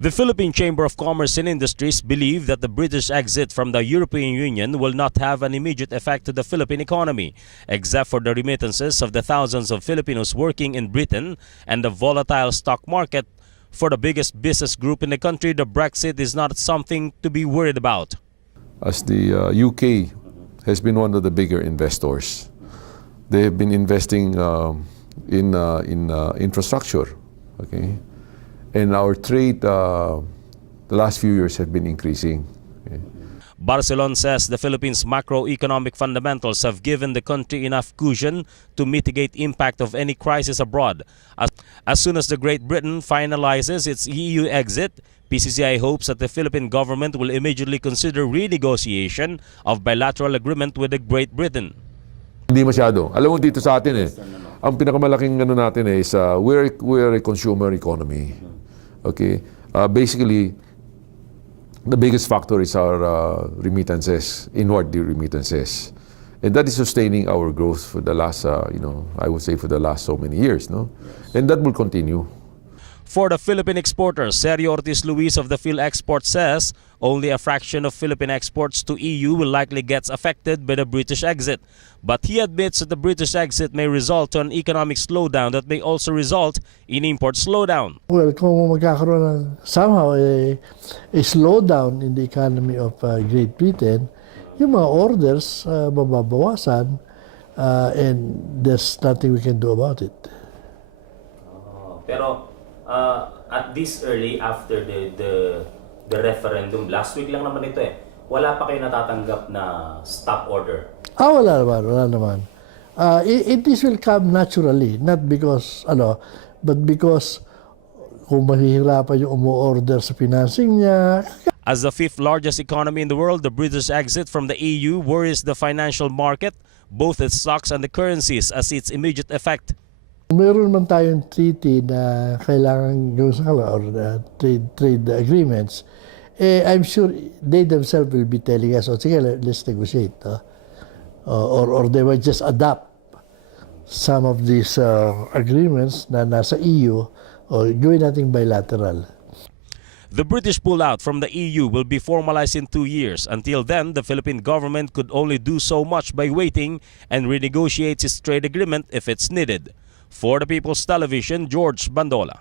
The Philippine Chamber of Commerce and Industries believe that the British exit from the European Union will not have an immediate effect to the Philippine economy, except for the remittances of the thousands of Filipinos working in Britain and the volatile stock market. For the biggest business group in the country, the Brexit is not something to be worried about. As the UK has been one of the bigger investors, they have been investing in infrastructure, okay? And our trade, the last few years have been increasing. Okay. Barcelona says the Philippines' macroeconomic fundamentals have given the country enough cushion to mitigate impact of any crisis abroad. As soon as the Great Britain finalizes its EU exit, PCCI hopes that the Philippine government will immediately consider renegotiation of bilateral agreement with the Great Britain. Hindi masyado. Alam mo dito sa atin ang pinakamalaking ano natin is we're a consumer economy. Okay? Basically, the biggest factor is our remittances, inward remittances. And that is sustaining our growth for the last, I would say for the last so many years, no? And that will continue. For the Philippine exporters, Sergio Ortiz Luis of the PhilExport says only a fraction of Philippine exports to EU will likely get affected by the British exit. But he admits that the British exit may result to an economic slowdown that may also result in import slowdown. Well, kung magkakaroon ng somehow a slowdown in the economy of Great Britain, yung mga orders mababawasan and there's nothing we can do about it. Pero at this early after the referendum, last week lang naman ito wala pa kayo natatanggap na stop order? Wala naman. This will come naturally, not because, but because kung mahihirapan yung umu-order sa financing niya. As the fifth largest economy in the world, the British exit from the EU worries the financial market, both its stocks and the currencies, as its immediate effect. Meron man tayong treaty na kailangan gawin sa kanila or trade agreements, I'm sure they themselves will be telling us, sige, let's negotiate. Or they will just adopt some of these agreements na nasa EU or gawin nating bilateral. The British pullout from the EU will be formalized in 2 years. Until then, the Philippine government could only do so much by waiting and renegotiate its trade agreement if it's needed. For the People's Television, Jorge Bandola.